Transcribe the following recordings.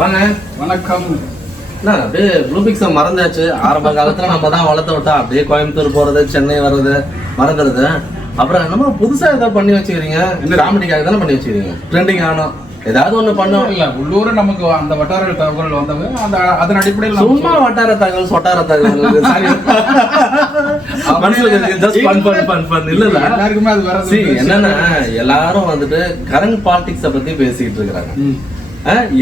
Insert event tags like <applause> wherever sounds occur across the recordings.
வாங்க. வணக்கம். என்ன அப்படியே ப்ளூபிக்ஸை மறந்தாச்சு. ஆரம்ப காலத்துல நம்ம தான் வளர்த்து விட்டா. அப்படியே கோயம்புத்தூர் போறது சென்னை வர்றது மறந்துடுது. அப்புறம் என்னமோ புதுசா ஏதாவது பண்ணி வச்சுக்கிறீங்க? காமெடிக்காக தானே பண்ணி வச்சுக்கிறீங்க? ட்ரெண்டிங் ஆனோம் ஏதாவது ஒண்ணு பண்ணோம் இல்ல உள்ளூர் நமக்கு அந்த வட்டார தகவல் வந்தது. அந்த அதன் அடிப்படையில் சும்மா வட்டார தகவல் சொட்டார தகவல். <laughs> எல்லாருக்குமே அது வர என்னன்னா எல்லாரும் வந்துட்டு கரண்ட் பாலிடிக்ஸ பத்தி பேசிட்டு இருக்காங்க அஹ்,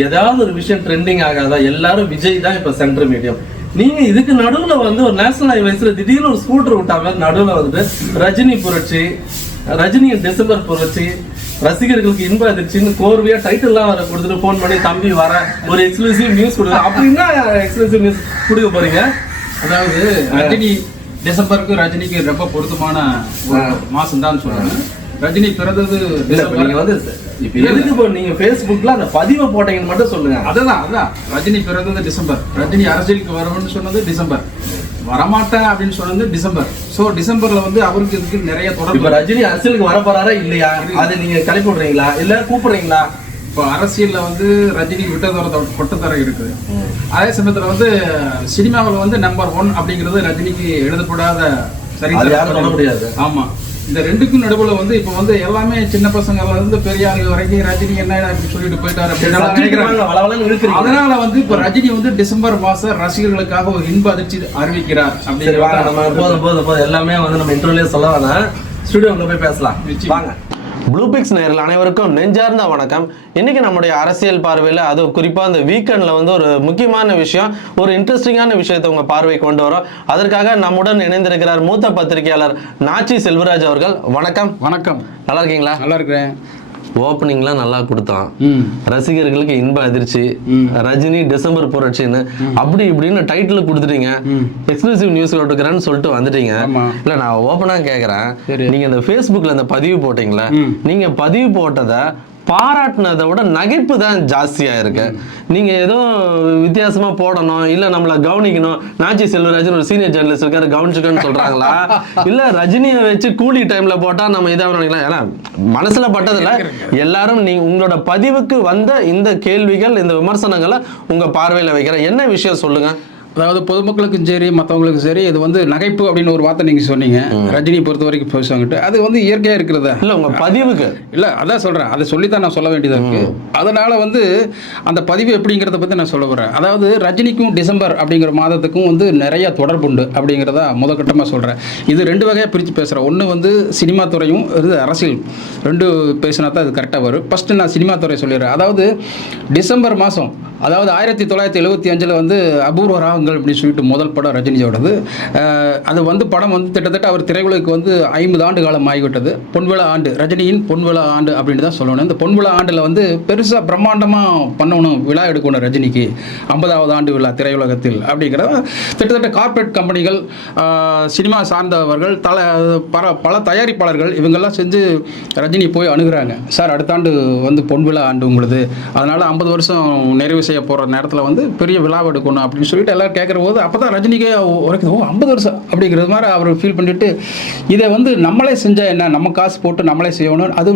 ஏதாவது ஒரு விஷயம் ட்ரெண்டிங் ஆகாதா? எல்லாரும் விஜய் தான் இப்ப சென்ட்ரல் மீடியம் நீங்க இதுக்கு நடுவுல வந்து ஒரு நேஷனல் ஹைவேஸ்ல திடீர்னு ஒரு ஸ்கூட்டர் விட்டாங்க நடுவுல வந்துட்டு ரஜினி புரட்சி ரஜினி டிசம்பர் புரட்சி ரசிகர்களுக்கு இன்ப அதிர்ச்சின்னு கோர்வையா டைட்டில் எல்லாம் வர கொடுத்துட்டு ஃபோன் பண்ணி தம்பி வர. ஒரு எக்ஸ்க்ளூசிவ் நியூஸ் கொடுங்க அப்படின்னா எக்ஸ்க்ளூசிவ் நியூஸ் கொடுக்க போறீங்க. அதாவது ரஜினி டிசம்பருக்கு ரஜினிக்கு ரொம்ப பொருத்தமான ஒரு மாசம் தான் சொல்றாங்க. ரஜினி பிறந்தது இல்ல இப்ப டிசம்பர். நீங்க வந்து இப்ப எதுக்கு இப்போ நீங்க Facebookல அந்த பதிவை போட்டீங்கன்னு மட்டும் சொல்லுங்க. அதுதான் அதுதான். ரஜினி பிறந்தது டிசம்பர். ரஜினி அரசியலுக்கு வரும்னு சொன்னது டிசம்பர். வரமாட்டேன் அப்படின்னு சொன்னது டிசம்பர். சோ டிசம்பர்ல வந்து அவருக்கு இதுக்கு நிறைய இப்ப தொடர்பு ரஜினி அரசியலுக்கு வர போறாரா இல்லையா? அதை நீங்க கிளப்பி விடுறீங்களா? இல்ல கூப்பிடுறீங்களா? இப்போ அரசியல்ல வந்து ரஜினி விட்டதோர கொட்டத்தர இருக்குது அதே சமயத்துல வந்து சினிமாவில் வந்து நம்பர் ஒன் அப்படிங்கிறது ரஜினிக்கு எழுதப்படாத யாரும் சொல்ல முடியாது. ஆமா. இந்த ரெண்டுக்கும் நடுவுல வந்து இப்போ வந்து எல்லாமே சின்ன பசங்கள்ல இருந்து பெரிய ஆளுங்க வரைக்கும் ரஜினி என்ன இப்படி சொல்லிட்டு போயிட்டாரு அப்படின்னு அதனால வந்து இப்ப ரஜினி வந்து டிசம்பர் மாசம் ரசிகர்களுக்காக ஒரு இன்ப அதிர்ச்சி அறிவிக்கிறார் வாங்க நம்ம போதும் போதும் போதும். எல்லாமே வந்து நம்ம இன்டர்வியூல சொல்ல வேணாம். ஸ்டுடியோக்குள்ள போய் பேசலாம். வாங்க. ப்ளூபிக்ஸ் நேரில் அனைவருக்கும் நெஞ்சார்ந்த வணக்கம். இன்னைக்கு நம்முடைய அரசியல் பார்வையில் அது குறிப்பாக அந்த வீக்கெண்டில் வந்து ஒரு முக்கியமான விஷயம் ஒரு இன்ட்ரெஸ்டிங்கான விஷயத்தை உங்கள் பார்வை கொண்டு வரோம். அதற்காக நம்முடன் இணைந்திருக்கிறார் மூத்த பத்திரிகையாளர் நாச்சி செல்வராஜ் அவர்கள். வணக்கம். வணக்கம். நல்லா இருக்கீங்களா? நல்லா இருக்கிறேன். ஓப்பனிங்லாம் நல்லா கொடுத்தான் ரசிகர்களுக்கு இன்ப அதிர்ச்சி. ரஜினி டிசம்பர் புரட்சின்னு அப்படி இப்படின்னு டைட்டில் கொடுத்துட்டீங்க. எக்ஸ்க்ளூசிவ் நியூஸ் கொடுக்குறேன்னு சொல்லிட்டு வந்துட்டீங்க. இல்ல நான் ஓப்பனா கேக்குறேன். நீங்க இந்த Facebookல அந்த பதிவு போட்டீங்களா. நீங்க பதிவு போட்டதை பாராட்டினதை விட நகைப்பு தான் ஜாஸ்தியா இருக்கு. நீங்க ஏதோ வித்தியாசமா போடணும் இல்ல நம்மள கவனிக்கணும். நாச்சி செல்வராஜன் ஒரு சீனியர் ஜேர்னலிஸ்ட் இருக்காரு கவனிச்சுக்கன்னு சொல்றாங்களா? இல்ல ரஜினியை வச்சு கூலி டைம்ல போட்டா நம்ம இதாக நினைக்கலாம். ஏன்னா மனசுல பட்டதுல எல்லாரும் நீ உங்களோட பதிவுக்கு வந்த இந்த கேள்விகள் இந்த விமர்சனங்களை உங்க பார்வையில வைக்கிற என்ன விஷயம் சொல்லுங்க? அதாவது பொதுமக்களுக்கும் சரி மற்றவங்களுக்கும் சரி இது வந்து நகைப்பு அப்படின்னு ஒரு வார்த்தை நீங்கள் சொன்னீங்க. ரஜினி பொறுத்த வரைக்கும் பேசுவாங்கட்டு. அது வந்து இயற்கையாக இருக்கிறதா? இல்ல உங்க பதிவுக்கு. இல்லை அதான் சொல்கிறேன் அதை சொல்லி தான் நான் சொல்ல வேண்டியதாக இருக்குது அதனால் வந்து அந்த பதிவு எப்படிங்கிறத பற்றி நான் சொல்ல வரேன் அதாவது ரஜினிக்கும் டிசம்பர் அப்படிங்கிற மாதத்துக்கும் வந்து நிறைய தொடர்பு உண்டு அப்படிங்கிறத முதற்கட்டமாக சொல்கிறேன் இது ரெண்டு வகையாக பிரித்து பேசுகிறேன் ஒன்று வந்து சினிமா துறையும் இது அரசியல். ரெண்டு பேசினா தான் இது கரெக்டாக வரும். ஃபஸ்ட்டு நான் சினிமா துறை சொல்லிடுறேன். அதாவது டிசம்பர் மாதம் அதாவது ஆயிரத்தி தொள்ளாயிரத்தி எழுபத்தி அஞ்சில் வந்து அபூர்வ ராகங்கள் அப்படின்னு சொல்லிட்டு முதல் படம் ரஜினியோடது. அது வந்து படம் வந்து கிட்டத்தட்ட அவர் திரையுலகுக்கு வந்து ஐம்பது ஆண்டு காலம் ஆகிவிட்டது. பொன்விழா ஆண்டு ரஜினியின் பொன்விழா ஆண்டு அப்படின்னு தான் சொல்லணும். இந்த பொன்விழா ஆண்டில் வந்து பெருசாக பிரம்மாண்டமாக பண்ணணும் விழா எடுக்கணும் ரஜினிக்கு. ஐம்பதாவது ஆண்டு விழா திரையுலகத்தில் அப்படிங்கிற கிட்டத்தட்ட கார்ப்பரேட் கம்பெனிகள் சினிமா சார்ந்தவர்கள் தல பல பல தயாரிப்பாளர்கள் இவங்கெல்லாம் செஞ்சு ரஜினி போய் அணுகிறாங்க. சார் அடுத்த ஆண்டு வந்து பொன்விழா ஆண்டு உங்களுது. அதனால் ஐம்பது வருஷம் நிறைவு செய்ய போகிற நேரத்தில் வந்து பெரிய விழா எடுக்கணும் அப்படின்னு சொல்லிட்டு எல்லாம் கேட்குற போது அப்போ தான் ரஜினிக்கே உரைக்குது. ஓ ஐம்பது வருஷம் அப்படிங்கிறது மாதிரி அவர் ஃபீல் பண்ணிட்டு இதை வந்து நம்மளே செஞ்சால் என்ன? நம்ம காசு போட்டு நம்மளே செய்யணும். அது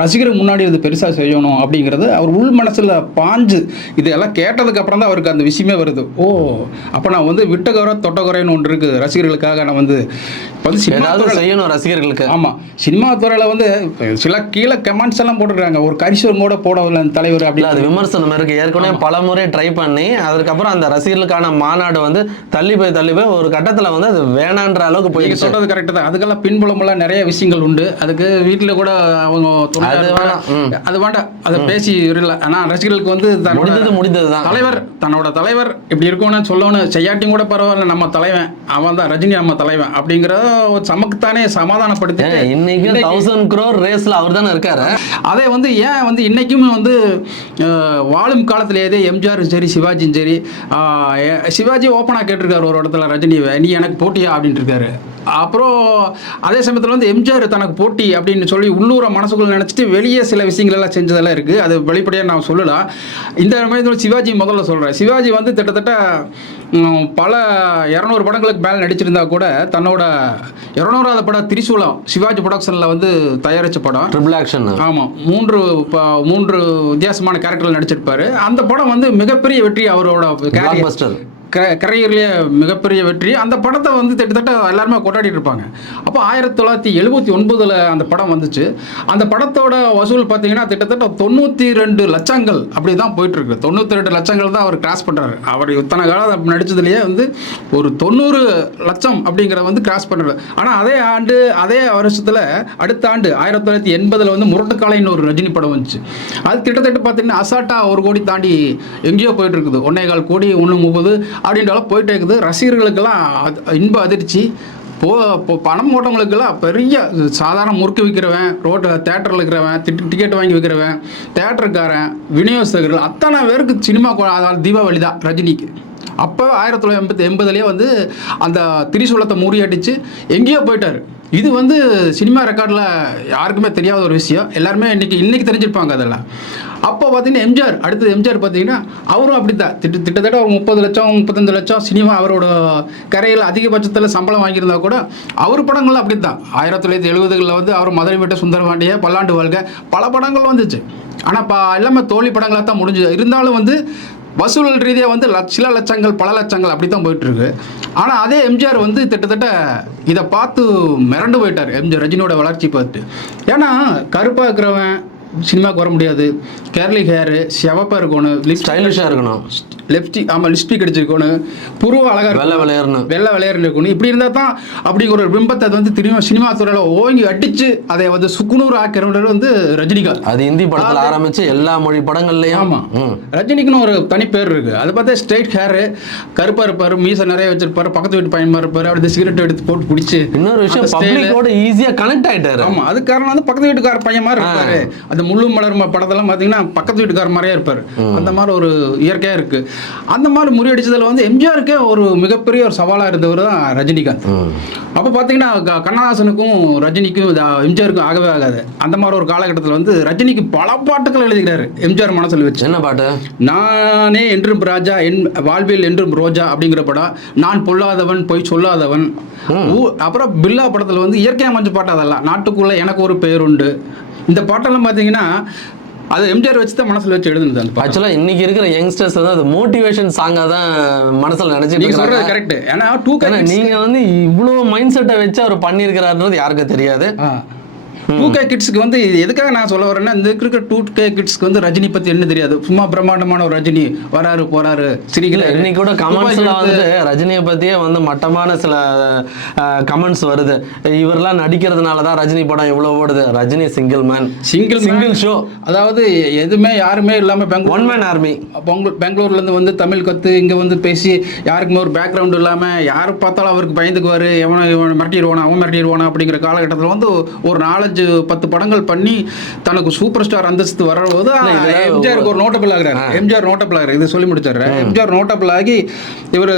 ரசிகர் முன்னாடி இது பெருசாக செய்யணும் அப்படிங்கிறது அவர் உள் மனசில் பாஞ்சு. இதெல்லாம் கேட்டதுக்கு அப்புறம் தான் அவருக்கு அந்த விஷயமே வருது. ஓ அப்போ நான் வந்து விட்ட குறை தொட்ட குறைன்னு ஒன்று இருக்குது ரசிகர்களுக்காக நான் வந்து வந்து சினிமா செய்யணும் ரசிகர்களுக்கு. ஆமா. சினிமா துறையில வந்து சில கீழே கமெண்ட்ஸ் எல்லாம் போட்டுருக்காங்க. ஒரு கரிசோர் கூட போடவில்லை தலைவர் அப்படி அது விமர்சனம் இருக்கு. ஏற்கனவே பல முறை ட்ரை பண்ணி அதுக்கப்புறம் அந்த ரசிகர்களுக்கான மாநாடு வந்து தள்ளி போய் தள்ளி போய் ஒரு கட்டத்துல வந்து அது வேணான்ற அளவுக்கு போயிடுச்சு. சொல்றது கரெக்ட் தான். அதுக்கெல்லாம் பின்புலமெல்லாம் நிறைய விஷயங்கள் உண்டு. அதுக்கு வீட்டுல கூட அவங்க அது வேணாம். வேண்டாம். அதை பேசி விடல. ஆனா ரசிகர்களுக்கு வந்து தன்னோட முடிந்தது முடிந்ததுதான் தலைவர் தன்னோட தலைவர் இப்படி இருக்கணும்னு சொல்லணும். செய்யாட்டியும் கூட பரவாயில்ல நம்ம தலைவன். அவன் தான் ரஜினி நம்ம தலைவன். அப்படிங்கிற ஒரு சமக்குத்தானே சமாதானப்படுத்தி இன்னைக்கு தௌசண்ட் க்ரோர் ரேஸ்ல அவர் தானே இருக்காரு. அதே வந்து ஏன் வந்து இன்றைக்குமே வந்து வாழும் காலத்திலேயே எம்ஜிஆரும் சரி சிவாஜியும் சரி சிவாஜி ஓப்பனாக கேட்டிருக்காரு ஒரு இடத்துல ரஜினிவை நீ எனக்கு போட்டியா? அப்படின்ட்டு இருக்காரு. அப்புறம் அதே சமயத்தில் வந்து எம்ஜிஆர் தனக்கு போட்டி அப்படின்னு சொல்லி உள்ளூர மனசுக்குள்ள நினச்சிட்டு வெளியே சில விஷயங்கள் எல்லாம் செஞ்சதெல்லாம் இருக்குது அது வெளிப்படையாக நான் சொல்லலாம் இந்த மாதிரி சிவாஜி முதல்ல சொல்கிறேன் சிவாஜி வந்து கிட்டத்தட்ட பல இரநூறு படங்களுக்கு மேலே நடிச்சிருந்தா கூட தன்னோட இரநூறாவது படம் திரிசூலம் சிவாஜி ப்ரொடக்ஷனில் வந்து தயாரித்த படம். ட்ரிபிள் ஆக்ஷன் ஆமாம் மூன்று ப- மூன்று வித்தியாசமான கேரக்டரில் நடிச்சிருப்பாரு. அந்த படம் வந்து மிகப்பெரிய வெற்றி அவரோட career. பிளாக்பஸ்டர் மிகப்பெரிய வெற்றி. அந்த படத்தை வந்து கிட்டத்தட்ட எல்லாருமே கொண்டாடிட்டு இருப்பாங்க. அப்போ ஆயிரத்தி தொள்ளாயிரத்தி எழுபத்தி ஒன்பதில் அந்த படம் வந்துச்சு. அந்த படத்தோட வசூல் பார்த்தீங்கன்னா கிட்டத்தட்ட தொண்ணூற்றி ரெண்டு லட்சங்கள் அப்படி தான் போயிட்டுருக்கு. தொண்ணூற்றி ரெண்டு லட்சங்கள் தான் அவர் கிராஸ் பண்ணுறாரு அவர் இத்தனை காலம் நடித்ததுலேயே வந்து ஒரு தொண்ணூறு லட்சம் அப்படிங்கிறத வந்து கிராஸ் பண்ணுறாரு ஆனால் அதே ஆண்டு அதே வருஷத்தில் அடுத்த ஆண்டு ஆயிரத்தி தொள்ளாயிரத்தி எண்பதில் வந்து முரட்டுக்காலைன்னு ஒரு ரஜினி படம் வந்துச்சு. அது கிட்டத்தட்ட பார்த்தீங்கன்னா அசாட்டா ஒரு கோடி தாண்டி எங்கேயோ போயிட்டு இருக்குது ஒன்னே கால் கோடி ஒன்று முப்பது. அப்படின்ற போயிட்டே இருக்குது. ரசிகர்களுக்கெல்லாம் இன்ப அதிர்ச்சி. போ இப்போ பணம் போட்டவங்களுக்கெல்லாம் பெரிய சாதாரண முறுக்கு விற்கிறவன் ரோட்டு தேட்டரில் இருக்கிறவன் டிக்கெட் டிக்கெட் வாங்கி விற்கிறவன் தேட்டருக்காரன் விநியோகஸ்தர்கள் அத்தனை பேருக்கு சினிமா அதாவது தீபாவளி தான் ரஜினிக்கு. அப்போ ஆயிரத்தி தொள்ளாயிரத்தி எண்பத்தி எண்பதுலேயே வந்து அந்த திரிசூலத்தை முறியடிச்சு எங்கேயோ போயிட்டார். இது வந்து சினிமா ரெக்கார்டில் யாருக்குமே தெரியாத ஒரு விஷயம். எல்லாருமே இன்றைக்கி இன்றைக்கி தெரிஞ்சிருப்பாங்க அதெல்லாம். அப்போ பார்த்தீங்கன்னா எம்ஜிஆர் அடுத்தது எம்ஜிஆர் பார்த்தீங்கன்னா அவரும் அப்படி தான் திட்ட திட்டத்தட்ட ஒரு முப்பது லட்சம் முப்பத்தஞ்சு லட்சம் சினிமா அவரோட கரையில் அதிகபட்சத்தில் சம்பளம் வாங்கியிருந்தா கூட அவர் படங்கள் அப்படி தான் ஆயிரத்தி தொள்ளாயிரத்தி எழுபதுகளில் வந்து அவர் மதுரை விட்ட சுந்தரபாண்டிய பல்லாண்டு வாழ்க பல படங்கள் வந்துச்சு. ஆனால் பா எல்லாமே தோல்வி படங்களாக தான் முடிஞ்சது. இருந்தாலும் வந்து வசூல் ரீதியாக வந்து லட்ச சில லட்சங்கள் பல லட்சங்கள் அப்படி தான் போயிட்டுருக்கு. ஆனால் அதே எம்ஜிஆர் வந்து கிட்டத்தட்ட இதை பார்த்து மிரண்டு போயிட்டார். எம்ஜிஆர் ரஜினியோட வளர்ச்சி பார்த்து. ஏன்னா கருப்பாக இருக்கிறவன் சினிமாவுக்கு வர முடியாது. கேர்லி ஹேரு செவப்பாக இருக்கணும் ஸ்டைலிஷாக இருக்கணும். லிப்ஸ்டிக் ஆமாம் லிப்ஸ்டிக் அடிச்சிருக்கணும். புருவம் அழகாக வெள்ளை விளையாடணும். வெள்ளை விளையாடுன்னு இருக்கணும். இப்படி இருந்தால் தான் அப்படிங்கிற ஒரு பிம்பத்தை அது வந்து திரும்ப சினிமா துறையில் ஓங்கி அடித்து அதை வந்து சுக்குநூறு ஆக்கிறவர் வந்து ரஜினிகாந்த். அது ஹிந்தி படத்துல ஆரம்பிச்சு எல்லா மொழி படங்கள்லயும். ஆமா. ம். ரஜினிக்குன்னு ஒரு தனி பேர் இருக்கு. அதை பார்த்தா ஸ்ட்ரைட் ஹேரு கருப்பா இருப்பாரு மீசை நிறைய வச்சிருப்பாரு பக்கத்து வீட்டு பையன் மாதிரி இருப்பாரு அப்படி சிகரெட் எடுத்து போட்டு குடிச்சு இன்னொரு விஷயம். பப்ளிக்கோட ஈஸியா கனெக்ட் ஆயிட்டாரு. ஆமா. அது காரணம் வந்து பக்கத்து வீட்டுக்கார பையன் மாதிரி இருப்பாரு. அந்த முள்ளு மலர் படத்தெல்லாம் பாத்தீங்கன்னா பக்கத்து வீட்டுக்கார மாதிரியே இருப்பாரு. அந்த மாதிரி ஒரு இயற்கையா இருக்கு. அந்த மாதிரி முறியடிச்சதுல வந்து எம்ஜிஆருக்கே ஒரு மிகப்பெரிய ஒரு சவாலா இருந்தவர் தான் ரஜினிகாந்த். அப்போ பார்த்தீங்கன்னா கண்ணதாசனுக்கும் ரஜினிக்கும் எம்ஜிஆருக்கும் ஆகவே ஆகாது. அந்த மாதிரி ஒரு காலகட்டத்தில் வந்து ரஜினிக்கு பல பாட்டுகள் எழுதுகிறாரு எம்ஜிஆர் மனசில் வச்சு. என்ன பாட்டு? நானே என்றும் ராஜா என் வாழ்வில் என்றும் ரோஜா அப்படிங்கிற படம். நான் பொல்லாதவன் பொய் சொல்லாதவன் அப்புறம் பில்லா படத்தில் வந்து இயற்கை அமைஞ்ச பாட்டு அதெல்லாம். நாட்டுக்குள்ள எனக்கு ஒரு பெயர் உண்டு இந்த பாட்டெல்லாம் பார்த்தீங்கன்னா அது எம்ஜிஆர் வச்சு தான் மனசில் வச்சு எழுதுனது அந்த பாட்டு. ஆக்சுவலா இன்னைக்கு இருக்கிற யங்ஸ்டர்ஸ் வந்து அது மோட்டிவேஷன் சாங்கா தான் மனசுல நினைச்சிட்டு நீங்க சொல்றது இருக்காங்க கரெக்ட் ஏன்னா டூ ஏன்னா நீங்க வந்து இவ்வளவு மைண்ட் செட்டை வச்சு அவர் பண்ணியிருக்கிறாருன்றது யாருக்கும் தெரியாது. டூ கே கிட்ஸ்க்கு வந்து எதுக்காக நான் சொல்ல வரேன்னா இந்த இருக்கிற டூ கே கிட்ஸ்க்கு வந்து ரஜினி பத்தி என்ன தெரியாது. சும்மா பிரம்மாண்டமான ஒரு ரஜினி வராரு போறாரு சிரிக்கல இன்னைக்கு கூட கமெண்ட்ஸ்ல வந்து ரஜினியை பத்தியே வந்து மட்டமான சில கமெண்ட்ஸ் வருது. இவரெல்லாம் நடிக்கிறதுனால தான் ரஜினி படம் இவ்வளவு ஓடுது. Rajini single man single single show அதாவது எதுவுமே யாருமே இல்லாம Bangalore one man army Bangalore பெங்களூர்ல இருந்து வந்து தமிழ் கத்து இங்க வந்து பேசி யாருக்குமே ஒரு பேக்ரவுண்ட் இல்லாம யாரு பார்த்தாலும் அவருக்கு பயந்துக்குவாரு. எவனை இவன் மிரட்டிடுவானா அவன் மிரட்டிடுவானா அப்படிங்கிற காலகட்டத்தில் வந்து ஒரு நாலஞ்சு பத்து படங்கள் பண்ணி தனக்கு சூப்பர் ஸ்டார் அந்தஸ்து இதுல எம்ஜிஆருக்கு ஒரு நோட்டபிள் ஆகுறாரு. எம்ஜிஆர் நோட்டபிள் ஆகுறாரு. இது சொல்லி முடிச்சிடுறேன். எம்ஜிஆர் நோட்டபிள் ஆகி இவர்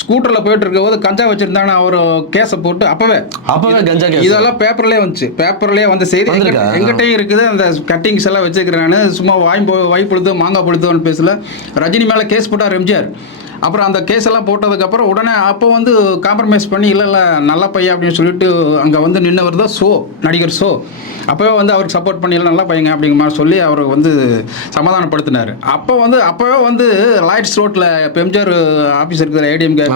ஸ்கூட்டர்ல போயிட்டு இருக்க போது கஞ்சா வச்சிருந்தாங்கன்னா அவர் கேஸை போட்டு அப்பவே அப்பவே கஞ்சா இதெல்லாம் பேப்பர்லயே வந்துச்சு. பேப்பர்லயே வந்த செய்தி எங்கிட்டயும் இருக்குது. அந்த கட்டிங்ஸ் எல்லாம் வச்சுக்கிறேன் சும்மா வாய் வாய் பொழுது மாங்காய் பொழுதுன்னு பேசல. ரஜினி மேலே கேஸ் போட்டார் எம்ஜிஆர் அப்புறம் அந்த கேஸ் எல்லாம் போட்டதுக்கப்புறம் உடனே அப்போ வந்து காம்ப்ரமைஸ் பண்ணி இல்லை இல்லை நல்ல பையன் அப்படின்னு சொல்லிட்டு அங்கே வந்து நின்னவர் தான் ஷோ நடிகர் ஷோ அப்போவே வந்து அவருக்கு சப்போர்ட் பண்ணி இல்லை நல்ல பையங்க அப்படிங்கிற மாதிரி சொல்லி அவரை வந்து சமாதானப்படுத்தினார். அப்போ வந்து அப்போவே வந்து லாய்ட்ஸ் ரோட்டில் இப்போ எம்ஜிஆர் ஆஃபீஸ் இருக்கிற ஏடிஎம்கே.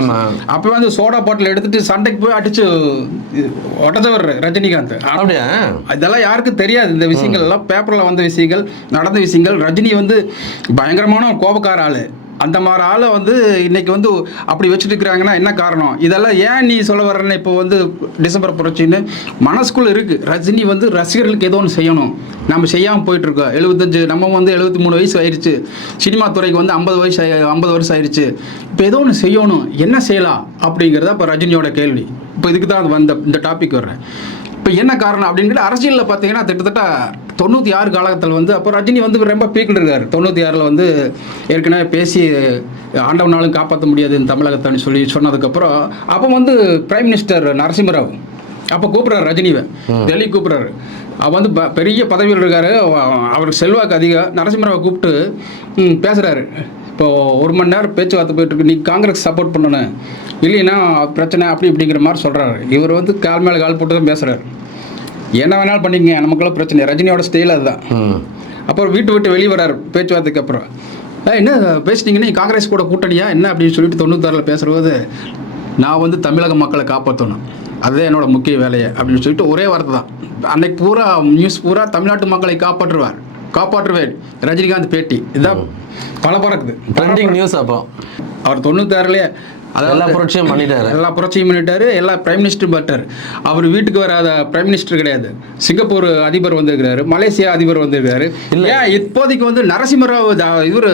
அப்போ வந்து சோடா பாட்டில் எடுத்துட்டு சண்டைக்கு போய் அடிச்சு உடச்சவர் ரஜினிகாந்த். அப்படியா? இதெல்லாம் யாருக்கும் தெரியாது. இந்த விஷயங்கள் எல்லாம் பேப்பரில் வந்த விஷயங்கள் நடந்த விஷயங்கள். ரஜினி வந்து பயங்கரமான கோபக்கார ஆளு. அந்த மாதிரி ஆளை வந்து இன்னைக்கு வந்து அப்படி வச்சுட்டு இருக்கிறாங்கன்னா என்ன காரணம்? இதெல்லாம் ஏன் நீ சொல்ல வர்றேன்னு இப்போ வந்து டிசம்பர் புரட்சின்னு மனசுக்குள்ள இருக்குது ரஜினி வந்து ரசிகர்களுக்கு ஏதோ ஒன்று செய்யணும். நம்ம செய்யாமல் போயிட்டுருக்கோம் எழுபத்தஞ்சு நம்ம வந்து எழுபத்தி மூணு வயசு ஆயிடுச்சு சினிமா துறைக்கு வந்து ஐம்பது வயசு ஐம்பது வருஷம் ஆயிடுச்சு இப்போ ஏதோ ஒன்று செய்யணும். என்ன செய்யலாம் அப்படிங்கிறத இப்போ ரஜினியோட கேள்வி. இப்போ இதுக்கு தான் வந்த இந்த டாபிக் வர்றேன். இப்போ என்ன காரணம் அப்படிங்கிற அரசியலில் பார்த்தீங்கன்னா கிட்டத்தட்ட தொண்ணூற்றி ஆறு காலகட்டத்தில் வந்து அப்போ ரஜினி வந்து ரொம்ப பீக்கில் இருக்கார். தொண்ணூற்றி ஆறில் வந்து ஏற்கனவே பேசி ஆண்டவனாலும் காப்பாற்ற முடியாது இந்த தமிழகத்தான்னு சொல்லி சொன்னதுக்கப்புறம் அப்போ வந்து பிரைம் மினிஸ்டர் நரசிம்மராவ் அப்போ கூப்பிட்றாரு ரஜினிவை. டெல்லி கூப்பிட்றாரு. அவர் வந்து பெரிய பதவியில் இருக்காரு. அவ- அவருக்கு செல்வாக்கு அதிகம் நரசிம்மராவை கூப்பிட்டு ம், பேசுறாரு. இப்போ ஒரு மணி நேரம் பேச்சுவார்த்தை போயிட்டு இருக்கு. நீ காங்கிரஸ் சப்போர்ட் பண்ணணும். இல்லைன்னா பிரச்சனை அப்படி இப்படிங்கிற மாதிரி சொல்றாரு. இவர் வந்து கால் மேலே கால் போட்டு தான் பேசுறாரு. என்ன வேணாலும் பண்ணிக்கங்க நமக்குள்ள பிரச்சனை ரஜினியோட ஸ்டைல் அதுதான். அப்புறம் வீட்டு விட்டு வெளியே வராரு பேச்சுவார்த்தைக்கு அப்புறம். "ஏய், என்ன பேசுனீங்க நீ காங்கிரஸ் கூட கூட்டணியா? என்ன? அப்படின்னு சொல்லிட்டு தொண்ணூத்தாறில் பேசும்போது நான் வந்து தமிழக மக்களை காப்பாற்றணும் அதுதான் என்னோட முக்கிய வேலையை. அப்படின்னு சொல்லிட்டு ஒரே வார்த்தை தான். அன்னைக்கு பூரா நியூஸ் பூரா தமிழ்நாட்டு மக்களை காப்பாற்றுவார். காப்பாற்றுவேன். ரஜினிகாந்த் பேட்டி. இதுதான் பல பறக்குது ட்ரெண்டிங் நியூஸ் அப்போ. அவர் தொண்ணூத்தாறுலேயே எல்லா புரட்சியும் பண்ணிட்டாரு. எல்லா புரட்சியும் பண்ணிட்டாரு. எல்லா பிரைம் மினிஸ்டர் பட்டார். அவர் வீட்டுக்கு வராத பிரைம் மினிஸ்டர் கிடையாது. சிங்கப்பூர் அதிபர் வந்திருக்கிறாரு. மலேசியா அதிபர் வந்திருக்காரு இல்ல. இப்போதைக்கு வந்து நரசிம்மராவ் இவர்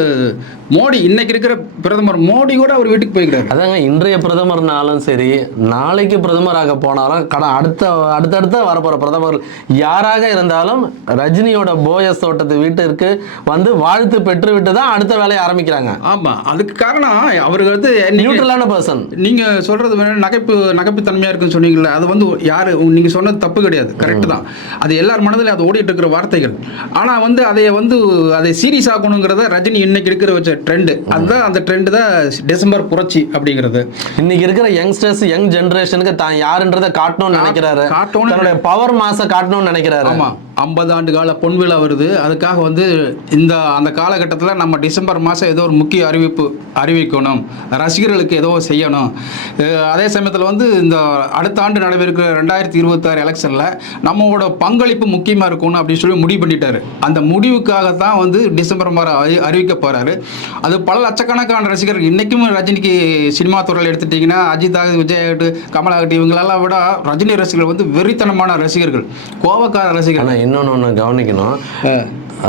மோடி இன்னைக்கு இருக்கிற பிரதமர் மோடி கூட அவர் வீட்டுக்கு போய்க்கிறாரு. அதாங்க இன்றைய பிரதமர்னாலும் சரி நாளைக்கு பிரதமராக போனாலும் கட அடுத்த அடுத்தடுத்த வரப்போற பிரதமர் யாராக இருந்தாலும் ரஜினியோட போயஸ் தோட்டத்து வீட்டிற்கு வந்து வாழ்த்து பெற்று விட்டு தான் அடுத்த வேலையை ஆரம்பிக்கிறாங்க. ஆமா அதுக்கு காரணம் அவருக்கு வந்து நியூட்ரலான பர்சன் நீங்க சொல்றது வேற நகைப்பு நகைப்புத்தன்மையா இருக்குன்னு சொன்னீங்கல்ல அது வந்து யாரு நீங்க சொன்னது தப்பு கிடையாது. கரெக்ட் தான். அது எல்லார் மனதிலும் அது ஓடிட்டு இருக்கிற வார்த்தைகள். ஆனா வந்து அதை வந்து அதை சீரியஸ் ஆக்கணுங்கிறத ரஜினி இன்னைக்கு இருக்கிற வச்ச ட்ரெண்ட் அதுதான் அந்த ட்ரெண்ட் தான் டிசம்பர் புரட்சி அப்படிங்கிறது. இன்னைக்கு இருக்கிற யங்ஸ்டர்ஸ் யங் ஜெனரேஷனுக்கு தான் யாருன்றதை காட்டணும்னு நினைக்கிறாரு. தன்னுடைய பவர் மாச காட்டணும்னு நினைக்கிறாரு. ஆமா. ஐம்பது ஆண்டு கால பொன் விழா வருது. அதுக்காக வந்து இந்த அந்த காலகட்டத்தில் நம்ம டிசம்பர் மாதம் ஏதோ ஒரு முக்கிய அறிவிப்பு அறிவிக்கணும். ரசிகர்களுக்கு ஏதோ செய்யணும். அதே சமயத்தில் வந்து இந்த அடுத்த ஆண்டு நடைபெறுகிற ரெண்டாயிரத்தி இருபத்தாறு எலெக்ஷனில் நம்மளோட பங்களிப்பு முக்கியமாக இருக்கணும் அப்படின்னு சொல்லி முடிவு பண்ணிட்டாரு. அந்த முடிவுக்காக தான் வந்து டிசம்பர் மாதம் அறி அறிவிக்க போகிறாரு அது பல லட்சக்கணக்கான ரசிகர்கள் இன்றைக்கும் ரஜினிக்கு சினிமா துறையில் எடுத்துட்டிங்கன்னா அஜித் ஆகட்டும் விஜய் ஆகட்டும் கமல் ஆகட்டும் இவங்களெல்லாம் விட ரஜினி ரசிகர்கள் வந்து வெறித்தனமான ரசிகர்கள் கோவக்கார ரசிகர்கள். ஆனா இன்னொன்னு ஒண்ணு கவனிக்கணும்.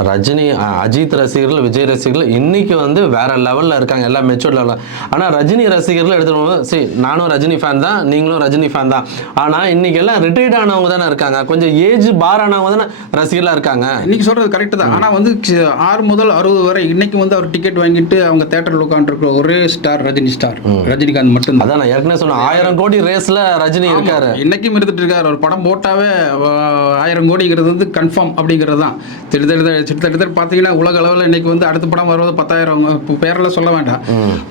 ரஜினி அஜித் ரசிகர்கள் விஜய் ரசிகர்கள் இன்னைக்கு வந்து வேற லெவல்ல இருக்காங்க எல்லாம் மெச்சூர்ட் லெவலில் ஆனா ரஜினி ரசிகர்கள் எடுத்துட்டு சரி நானும் ரஜினி ஃபேன் தான் நீங்களும் ரஜினி ஃபேன் தான். ஆனா இன்னைக்கு எல்லாம் ரிட்டையர்ட் ஆனவங்க தானே இருக்காங்க. கொஞ்சம் ஏஜ் பார் ஆனவங்க தானே ரசிகர்களா இருக்காங்க. இன்னைக்கு சொல்றது கரெக்ட் தான். ஆனா வந்து ஆறு முதல் அறுபது வரை இன்னைக்கு வந்து அவர் டிக்கெட் வாங்கிட்டு அவங்க தேட்டரில் உட்காந்துருக்கிற ஒரே ஸ்டார் ரஜினி ஸ்டார் ரஜினிகாந்த் மட்டும்தான். அதான் நான் ஏற்கனவே சொன்னேன். ஆயிரம் கோடி ரேஸ்ல ரஜினி இருக்காரு. இன்னைக்கும் இருந்துட்டு இருக்காரு. ஒரு படம் போட்டாவே ஆயிரம் கோடிங்கிறது வந்து கன்ஃபார்ம் அப்படிங்கிறது தான். திட்டத்தட்ட திட்டத்தட்ட பார்த்தீங்கன்னா உலக அளவில் இன்னைக்கு வந்து அடுத்த படம் வருவது பத்தாயிரம் பேரெல்லாம் சொல்ல வேண்டாம்.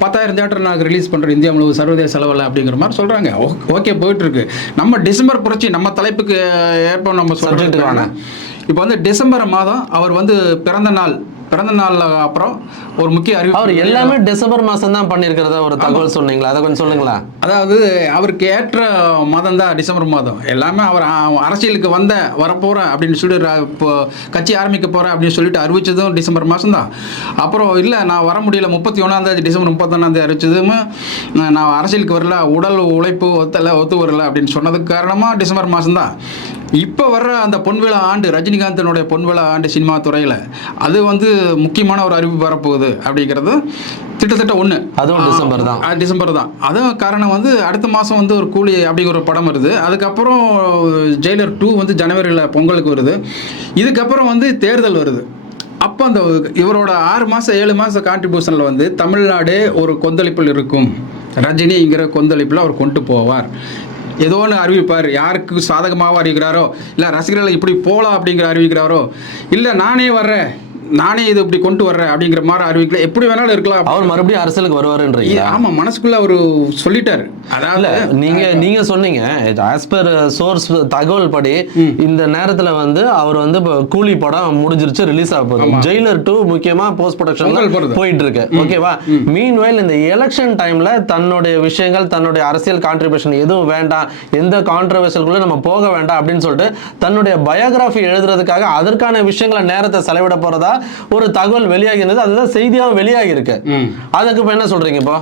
பத்தாயிரம் தேட்டர் நாங்கள் ரிலீஸ் பண்ணுறோம் இந்தியா முழுவதும் சர்வதேச அளவில் அப்படிங்கிற மாதிரி சொல்கிறாங்க ஓகே போயிட்டு இருக்கு நம்ம டிசம்பர் புரட்சி நம்ம தலைப்புக்கு ஏற்ப நம்ம வாங்க. இப்போ வந்து டிசம்பர் மாதம் அவர் வந்து பிறந்த நாள் பிறந்த நாள்ல அப்புறம் ஒரு முக்கிய அறிவிப்பு அவர் எல்லாமே டிசம்பர் மாசம் தான் பண்ணிருக்கிறதா ஒரு தகவல் சொன்னீங்களா? அதை கொஞ்சம் சொல்லுங்களா அதாவது அவருக்கு ஏற்ற மாதம் தான் டிசம்பர் மாதம். எல்லாமே அவர் அரசியலுக்கு வந்த வரப்போகிறேன் அப்படின்னு சொல்லி ர- இப்போ கட்சி ஆரம்பிக்க போகிறேன் அப்படின்னு சொல்லிட்டு அறிவிச்சதும் டிசம்பர் மாதம் தான். அப்புறம் இல்லை நான் வர முடியல. முப்பத்தி ஒன்றாந்தேதி டிசம்பர் முப்பத்தொன்னாந்தேதி அறிவிச்சதும் நான் அரசியலுக்கு வரல உடல் உழைப்பு ஒத்தல ஒத்து வரல அப்படின்னு சொன்னதுக்கு காரணமாக டிசம்பர் மாதம் தான். இப்போ வர்ற அந்த பொன்விழா ஆண்டு ரஜினிகாந்தனுடைய பொன்விழா ஆண்டு சினிமா துறையில் அது வந்து முக்கியமான ஒரு அறிவிப்பு வரப்போகுது அப்படிங்கிறது கிட்டத்தட்ட ஒன்று அதுவும் டிசம்பர் தான். டிசம்பர் தான். அதுவும் காரணம் வந்து அடுத்த மாதம் வந்து ஒரு கூலி அப்படிங்கிற ஒரு படம் வருது. அதுக்கப்புறம் ஜெயிலர் டூ வந்து ஜனவரியில் பொங்கலுக்கு வருது. இதுக்கப்புறம் வந்து தேர்தல் வருது. அப்போ அந்த இவரோட ஆறு மாதம் ஏழு மாதம் கான்ட்ரிபியூஷனில் வந்து தமிழ்நாடு ஒரு கொந்தளிப்பில் இருக்கும். ரஜினிங்கிற கொந்தளிப்பில் அவர் கொண்டு போவார். ஏதோ ஒன்று அறிவிப்பார். யாருக்கு சாதகமாக அறிவிக்கிறாரோ இல்லை ரசிகர்களை இப்படி போகலாம் அப்படிங்கிற அறிவிக்கிறாரோ இல்லை நானே வர்றேன். நானே இது இப்படி கொண்டு வர்றேன் அப்படிங்கிற மாதிரி அறிவிக்கல. எப்படி வேணாலும் இருக்கலாம். அவர் மறுபடியும் அரசியலுக்கு வருவாருன்றீங்களா? ஆமா மனசுக்குள்ள அவரு சொல்லிட்டாரு. அதாவது நீங்க நீங்க சொன்னீங்க. ஆஸ் பர் சோர்ஸ் தகவல் படி இந்த நேரத்துல வந்து அவர் வந்து கூலி படம் முடிஞ்சிருச்சு ரிலீஸ் ஆக போகுது. ஜெயிலர் டூ முக்கியமா போஸ்ட் ப்ரொடக்ஷன். போயிட்டு இருக்கு ஓகேவா மீன் இந்த எலெக்ஷன் டைம்ல தன்னுடைய விஷயங்கள் தன்னுடைய அரசியல் கான்ட்ரிபியூஷன் எதுவும் வேண்டாம் எந்த கான்ட்ரவர்ஷியலுக்குள்ள நம்ம போக வேண்டாம் அப்படின்னு சொல்லிட்டு தன்னுடைய பயோகிராஃபி எழுதுறதுக்காக அதற்கான விஷயங்களை நேரத்தை செலவிட போறதா? ஒரு தகவல் வெளியாகி இருந்தது அதுதான் செய்தியாகவும் வெளியாகி இருக்கு ம். அதுக்கு இப்ப என்ன சொல்றீங்க இப்போ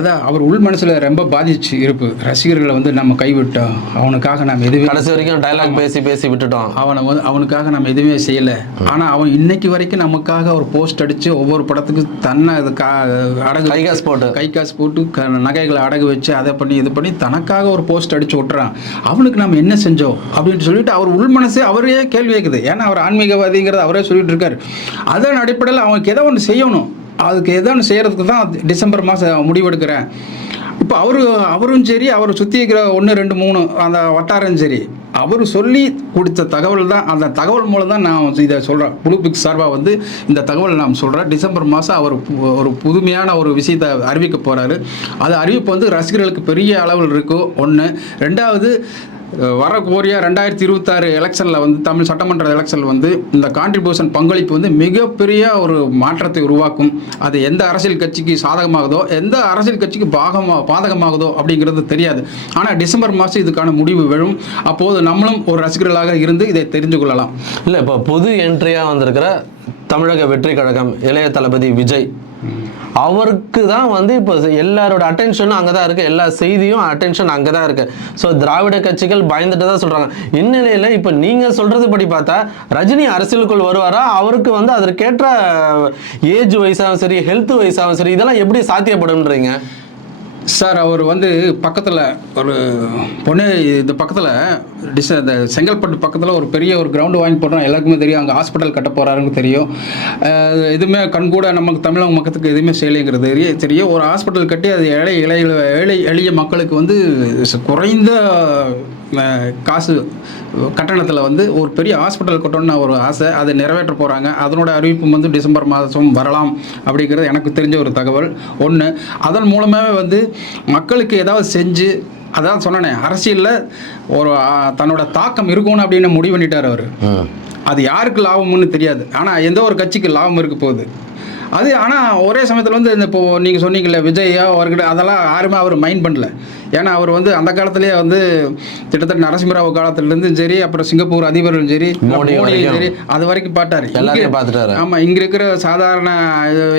அதான் அவர் உள் மனசுல ரொம்ப பாதிச்சு இருப்பு. ரசிகர்களை வந்து நம்ம கைவிட்டோம். அவனுக்காக நம்ம எதுவுமே கடைசி வரைக்கும் டயலாக் பேசி பேசி விட்டுட்டோம். அவனை வந்து அவனுக்காக நம்ம எதுவுமே செய்யல. ஆனா அவன் இன்னைக்கு வரைக்கும் நமக்காக ஒரு போஸ்ட் அடிச்சு ஒவ்வொரு படத்துக்கு தன்னை அது கா அடகு கை காசு போட்டு. கை காசு போட்டு க- நகைகளை அடகு வச்சு அதை பண்ணி இது பண்ணி தனக்காக ஒரு போஸ்ட் அடிச்சு விட்டுறான். அவனுக்கு நம்ம என்ன செஞ்சோம் அப்படின்னு சொல்லிட்டு அவர் உள் மனசே அவரே கேள்வி கேட்குது ஏன்னா அவர் ஆன்மீகவாதிங்கிறத அவரே சொல்லிட்டு இருக்காரு. அதன் அடிப்படையில் அவனுக்கு ஏதோ ஒன்று செய்யணும். அதுக்கு எதான்னு ஒன்று செய்யறதுக்கு தான் டிசம்பர் மாதம் முடிவெடுக்கிறேன். இப்போ அவரு அவரும் சரி அவர் சுற்றி இருக்கிற ஒன்று ரெண்டு மூணு அந்த வட்டாரம் சரி. அவர் சொல்லி கொடுத்த தகவல் தான் அந்த தகவல் மூலம் தான் நான் இதை சொல்கிறேன் புளுபிக் சார்பாக வந்து இந்த தகவல் நான் சொல்கிறேன் டிசம்பர் மாதம் அவர் ஒரு புதுமையான ஒரு விஷயத்தை அறிவிக்க போகிறாரு அது அறிவிப்பு வந்து ரசிகர்களுக்கு பெரிய அளவில் இருக்கும் ஒன்று ரெண்டாவது வரக்கூடிய ரெண்டாயிரத்தி இருபத்தாறு எலெக்ஷனில் வந்து தமிழ் சட்டமன்ற எலெக்ஷனில் வந்து இந்த கான்ட்ரிபியூஷன் பங்களிப்பு வந்து மிகப்பெரிய ஒரு மாற்றத்தை உருவாக்கும். அது எந்த அரசியல் கட்சிக்கு சாதகமாகுதோ எந்த அரசியல் கட்சிக்கு பாகமாக பாதகமாகுதோ அப்படிங்கிறது தெரியாது. ஆனால் டிசம்பர் மாதம் இதுக்கான முடிவு விழும் அப்போது நம்மளும் ஒரு ரசிகர்களாக இருந்து இதை தெரிஞ்சு கொள்ளலாம். இல்லை இப்போ புது என்ட்ரியாக வந்திருக்கிற தமிழக வெற்றி கழகம் இளைய தளபதி விஜய். அவருக்கு தான் வந்து இப்போ எல்லாரோட அட்டென்ஷனும் அங்கே தான் இருக்குது எல்லா செய்தியும் அட்டென்ஷன் அங்கே தான் இருக்குது ஸோ திராவிட கட்சிகள் பயந்துட்டு தான் சொல்கிறாங்க இந்நிலையில் இப்போ நீங்கள் சொல்கிறது படி பார்த்தா ரஜினி அரசியலுக்குள் வருவாரா? அவருக்கு வந்து அதற்கேற்ற ஏஜ் வயசாகவும் சரி ஹெல்த் வயசாகவும் சரி இதெல்லாம் எப்படி சாத்தியப்படும்ன்றீங்க? சார் அவர் வந்து பக்கத்தில் ஒரு பொண்ணு இந்த பக்கத்தில் டிஸ் இந்த செங்கல்பட்டு பக்கத்தில் ஒரு பெரிய ஒரு கிரவுண்டு வாங்கி போட்டோம் எல்லாருக்குமே தெரியும். அங்கே ஹாஸ்பிட்டல் கட்ட போகிறாருன்னு தெரியும். எதுவுமே கண்கூட நமக்கு தமிழக மக்களுக்கு எதுவுமே செய்யலைங்கிறது தெரிய- தெரியும் ஒரு ஹாஸ்பிட்டல் கட்டி அது ஏழை இளைய ஏழை எளிய மக்களுக்கு வந்து குறைந்த காசு கட்டணத்தில் வந்து ஒரு பெரிய ஹாஸ்பிட்டல் கட்டணும்னு ஒரு ஆசை. அதை நிறைவேற்ற போகிறாங்க அதனோட அறிவிப்பு வந்து டிசம்பர் மாதம் வரலாம் அப்படிங்கிறது எனக்கு தெரிஞ்ச ஒரு தகவல். ஒன்று அதன் மூலமாகவே வந்து மக்களுக்கு ஏதாவது செஞ்சு அதான் சொன்னனே அரசியலில் ஒரு தன்னோட தாக்கம் இருக்கணும் அப்படின்னு முடிவு பண்ணிட்டார் அவர். அது யாருக்கு லாபம்னு தெரியாது. ஆனால் எந்த ஒரு கட்சிக்கு லாபம் இருக்க போகுது. அது ஆனால் ஒரே சமயத்தில் வந்து இந்த இப்போ நீங்கள் சொன்னீங்கல்ல விஜயா அவர்கிட்ட அதெல்லாம் யாருமே அவர் மைண்ட் பண்ணல. ஏன்னா அவர் வந்து அந்த காலத்திலேயே வந்து கிட்டத்தட்ட நரசிம்மராவ் காலத்துலேருந்து சரி அப்புறம் சிங்கப்பூர் அதிபர்களும் சரி மோடி மோடியும். சரி அது வரைக்கும் பார்த்தாரு. எல்லாத்தையும் பார்த்துட்டாரு. ஆமாம் இங்கே இருக்கிற சாதாரண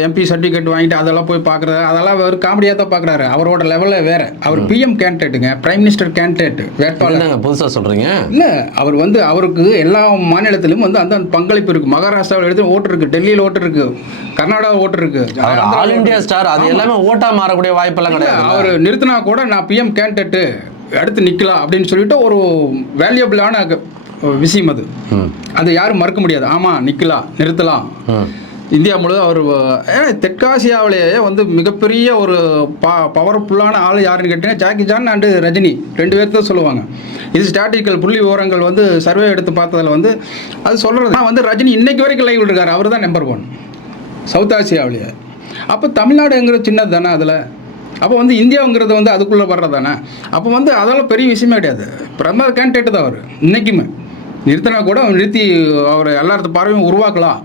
எம்பி சர்டிஃபிகேட் வாங்கிட்டு அதெல்லாம் போய் பார்க்குறது அதெல்லாம் அவர் காமெடியாக தான் பார்க்குறாரு. அவரோட லெவலில் வேற. அவர் பிஎம் கேண்டிடேட்டுங்க பிரைம் மினிஸ்டர் கேண்டிடேட் வேட்பாளர். புதுசாக சொல்கிறீங்க இல்லை அவர் வந்து அவருக்கு எல்லா மாநிலத்திலும் வந்து அந்த பங்களிப்பு இருக்கு. மகாராஷ்டிராவில் எடுத்து ஓட்டு இருக்கு டெல்லியில் ஓட்டு இருக்கு கர்நாடகா ஓட்டு இருக்கு. அவர் ஆல் இந்தியா ஸ்டார் அது எல்லாமே ஓட்டா மாறக்கூடிய வாய்ப்பெல்லாம் கிடையாது அவர் நிறுத்தினா கூட நான் பிஎம் கேண்டிடேட்டு அடுத்து நிற்கலாம் அப்படின்னு சொல்லிட்டு ஒரு வேல்யூபிளான விஷயம் அது. அது யாரும் மறுக்க முடியாது. ஆமாம் நிற்கலாம் நிறுத்தலாம். இந்தியா முழுவதும் அவர் தெற்காசியாவிலேயே வந்து மிகப்பெரிய ஒரு ப பவர்ஃபுல்லான ஆள் யாருன்னு கேட்டீங்கன்னா ஜாக்கி ஜான் அண்டு ரஜினி. ரெண்டு பேர் தான் சொல்லுவாங்க. இது ஸ்டாட்டிக்கல் புள்ளி விவரங்கள் வந்து சர்வே எடுத்து பார்த்ததுல வந்து அது சொல்கிறது வந்து ரஜினி இன்னைக்கு வரைக்கும் லைவ் இருக்கார் அவர் தான் நம்பர் ஒன் சவுத் ஆசியாவிலேயே. அப்போ தமிழ்நாடுங்கிற சின்னது தானே அதில்? அப்போ வந்து இந்தியாங்கிறது வந்து அதுக்குள்ளே வர்றது தானே அப்போ வந்து அதெல்லாம் பெரிய விஷயமே கிடையாது. பிரதமர் கேண்டிடேட் தான் அவர் இன்னைக்குமே. நிறுத்தினா கூட அவர் நிறுத்தி அவர் எல்லாரத்து பார்வையும் உருவாக்கலாம்.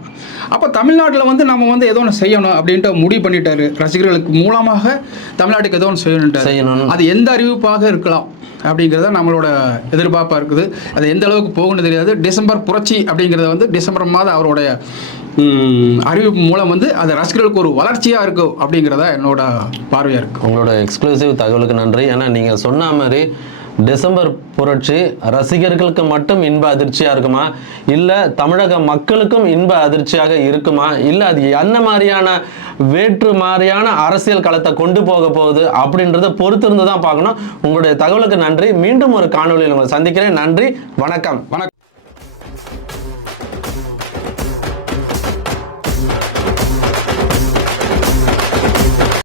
அப்போ தமிழ்நாட்டில் வந்து நம்ம வந்து ஏதோ ஒன்று செய்யணும் அப்படின்ட்டு முடிவு பண்ணிட்டாரு. ரசிகர்களுக்கு மூலமாக தமிழ்நாட்டுக்கு ஏதோ ஒன்று செய்யணுன்ட்டாரு செய்யணும் அது எந்த அறிவிப்பாக இருக்கலாம் அப்படிங்கிறத நம்மளோட எதிர்பார்ப்பாக இருக்குது. அது எந்த அளவுக்கு போகும்னு தெரியாது. டிசம்பர் புரட்சி அப்படிங்கிறத வந்து டிசம்பர் மாதம் அவருடைய அறிவிப்பு மூலம் வந்து அது ரசிகர்களுக்கு ஒரு வளர்ச்சியாக இருக்கும் அப்படிங்கிறத என்னோட பார்வையாக இருக்குது உங்களோட எக்ஸ்க்ளூசிவ் தகவலுக்கு நன்றி. ஏன்னா நீங்கள் சொன்ன மாதிரி டிசம்பர் புரட்சி ரசிகர்களுக்கு மட்டும் இன்ப அதிர்ச்சியாக இருக்குமா? இல்லை தமிழக மக்களுக்கும் இன்ப அதிர்ச்சியாக இருக்குமா? இல்லை அது என்ன மாதிரியான வேற்று மாதிரியான அரசியல் களத்தை கொண்டு போக போகுது அப்படின்றத பொறுத்திருந்து தான் பார்க்கணும். உங்களுடைய தகவலுக்கு நன்றி. மீண்டும் ஒரு காணொலியில் உங்களை சந்திக்கிறேன். நன்றி. வணக்கம். வணக்கம்.